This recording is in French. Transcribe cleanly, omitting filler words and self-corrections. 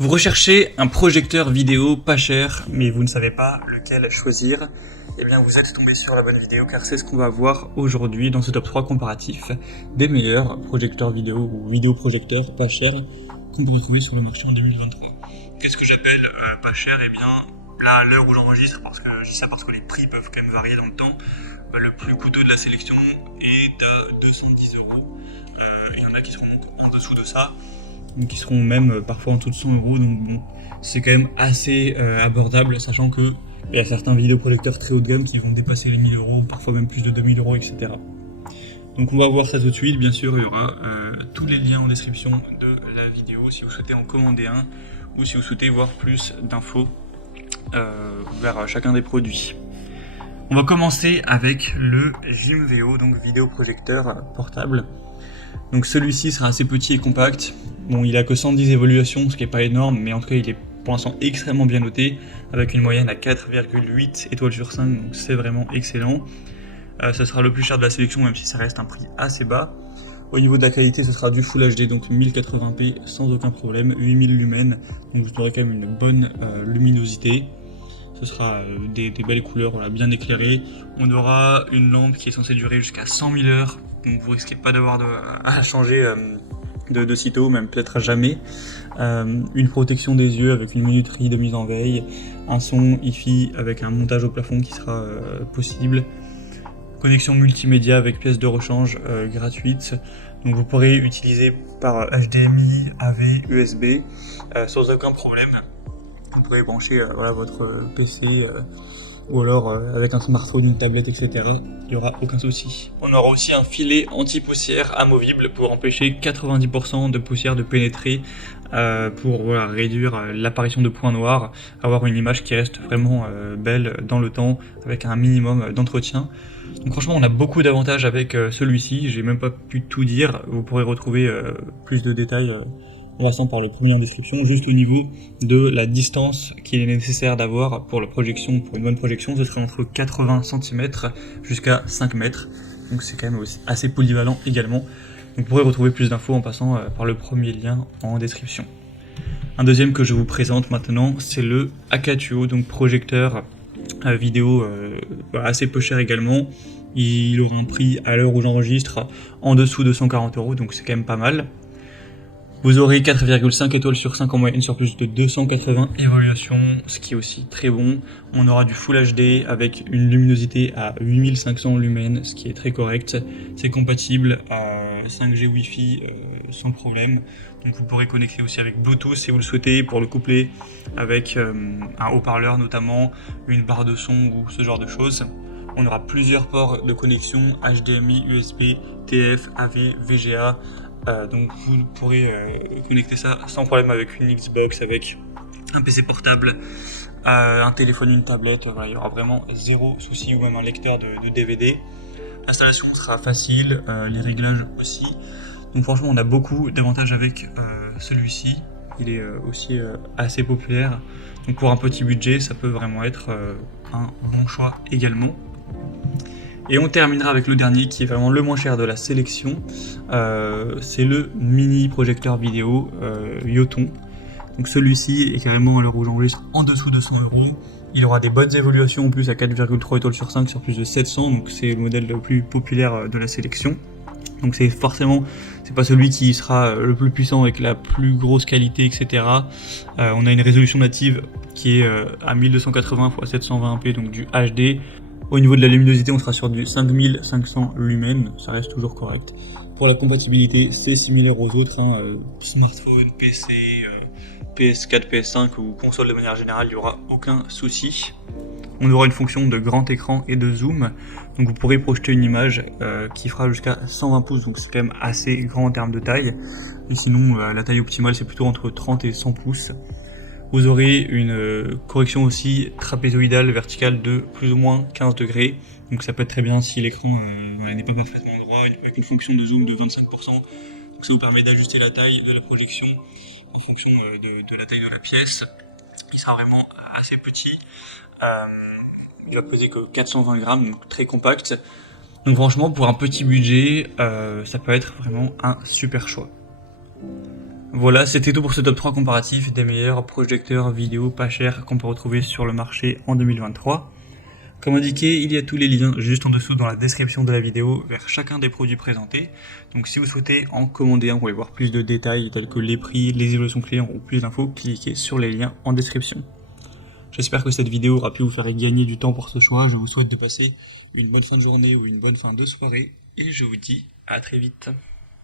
Vous recherchez un projecteur vidéo pas cher, mais vous ne savez pas lequel choisir. Eh bien vous êtes tombé sur la bonne vidéo car c'est ce qu'on va voir aujourd'hui dans ce top 3 comparatif des meilleurs projecteurs vidéo ou vidéoprojecteurs pas chers qu'on peut retrouver sur le marché en 2023. Qu'est-ce que j'appelle pas cher? Eh bien là à l'heure où j'enregistre, parce que je dis ça parce que les prix peuvent quand même varier dans le temps, le plus coûteux de la sélection est à 210 €. Il y en a qui seront en dessous de ça, qui seront même parfois en dessous de 100 €, donc bon, c'est quand même assez abordable, sachant que il y a certains vidéoprojecteurs très haut de gamme qui vont dépasser les 1000 €, parfois même plus de 2000 €, etc. Donc on va voir ça tout de suite. Bien sûr, il y aura tous les liens en description de la vidéo si vous souhaitez en commander un ou si vous souhaitez voir plus d'infos vers chacun des produits. On va commencer avec le Gimveo, donc vidéoprojecteur portable. Donc celui-ci sera assez petit et compact. Bon, il a que 110 évaluations, ce qui est pas énorme, mais en tout cas il est pour l'instant extrêmement bien noté, avec une moyenne à 4,8 étoiles sur 5, donc c'est vraiment excellent. Ça sera le plus cher de la sélection, même si ça reste un prix assez bas. Au niveau de la qualité, ce sera du Full HD, donc 1080p sans aucun problème, 8000 lumens, donc vous aurez quand même une bonne luminosité. Ce sera des belles couleurs, voilà, bien éclairées. On aura une lampe qui est censée durer jusqu'à 100 000 heures, donc vous risquez pas d'avoir à changer de sitôt, même peut-être à jamais. Une protection des yeux avec une minuterie de mise en veille, un son hi-fi avec un montage au plafond qui sera possible, connexion multimédia avec pièce de rechange gratuite. Donc vous pourrez utiliser par HDMI, AV, USB sans aucun problème. Vous pourrez brancher votre PC ou alors avec un smartphone, une tablette, etc. Il n'y aura aucun souci. On aura aussi un filet anti-poussière amovible pour empêcher 90% de poussière de pénétrer, pour réduire l'apparition de points noirs, avoir une image qui reste vraiment belle dans le temps avec un minimum d'entretien. Donc franchement on a beaucoup d'avantages avec celui-ci, j'ai même pas pu tout dire, vous pourrez retrouver plus de détails en passant par le premier en description, juste au niveau de la distance qu'il est nécessaire d'avoir pour une bonne projection, ce serait entre 80 cm jusqu'à 5 mètres, donc c'est quand même aussi assez polyvalent également. Donc vous pourrez retrouver plus d'infos en passant par le premier lien en description. Un deuxième que je vous présente maintenant, c'est le Acaduo, donc projecteur vidéo assez peu cher également. Il aura un prix à l'heure où j'enregistre en dessous de 140 €, donc c'est quand même pas mal. Vous aurez 4,5 étoiles sur 5 en moyenne sur plus de 280 évaluations, ce qui est aussi très bon. On aura du Full HD avec une luminosité à 8500 lumens, ce qui est très correct. C'est compatible à 5G Wi-Fi sans problème. Donc vous pourrez connecter aussi avec Bluetooth si vous le souhaitez pour le coupler avec un haut-parleur notamment, une barre de son ou ce genre de choses. On aura plusieurs ports de connexion HDMI, USB, TF, AV, VGA. Donc vous pourrez connecter ça sans problème avec une Xbox, avec un PC portable, un téléphone, une tablette, il y aura vraiment zéro souci, ou même un lecteur de DVD. L'installation sera facile, les réglages aussi. Donc franchement on a beaucoup d'avantages avec celui-ci, il est aussi assez populaire. Donc pour un petit budget ça peut vraiment être un bon choix également. Et on terminera avec le dernier qui est vraiment le moins cher de la sélection, c'est le mini projecteur vidéo Yoton. Donc celui-ci est carrément à l'heure où j'enregistre en dessous de 100 €. Il aura des bonnes évaluations en plus à 4,3 étoiles sur 5 sur plus de 700, donc c'est le modèle le plus populaire de la sélection. Donc c'est pas celui qui sera le plus puissant avec la plus grosse qualité, etc. On a une résolution native qui est à 1280 x 720p, donc du HD. Au niveau de la luminosité, on sera sur du 5500 lumens, ça reste toujours correct. Pour la compatibilité, c'est similaire aux autres, smartphone, PC, PS4, PS5 ou console de manière générale, il n'y aura aucun souci. On aura une fonction de grand écran et de zoom, donc vous pourrez projeter une image qui fera jusqu'à 120 pouces, donc c'est quand même assez grand en termes de taille. Et sinon, la taille optimale, c'est plutôt entre 30 et 100 pouces. Vous aurez une correction aussi trapézoïdale verticale de plus ou moins 15 degrés. Donc ça peut être très bien si l'écran n'est pas parfaitement droit, avec une fonction de zoom de 25%. Donc ça vous permet d'ajuster la taille de la projection en fonction de la taille de la pièce. Il sera vraiment assez petit. Il va peser que 420 grammes, donc très compact. Donc franchement, pour un petit budget, ça peut être vraiment un super choix. Voilà, c'était tout pour ce top 3 comparatif des meilleurs projecteurs vidéo pas chers qu'on peut retrouver sur le marché en 2023. Comme indiqué, il y a tous les liens juste en dessous dans la description de la vidéo vers chacun des produits présentés. Donc si vous souhaitez en commander un ou voir plus de détails tels que les prix, les évolutions clients ou plus d'infos, cliquez sur les liens en description. J'espère que cette vidéo aura pu vous faire gagner du temps pour ce choix. Je vous souhaite de passer une bonne fin de journée ou une bonne fin de soirée et je vous dis à très vite.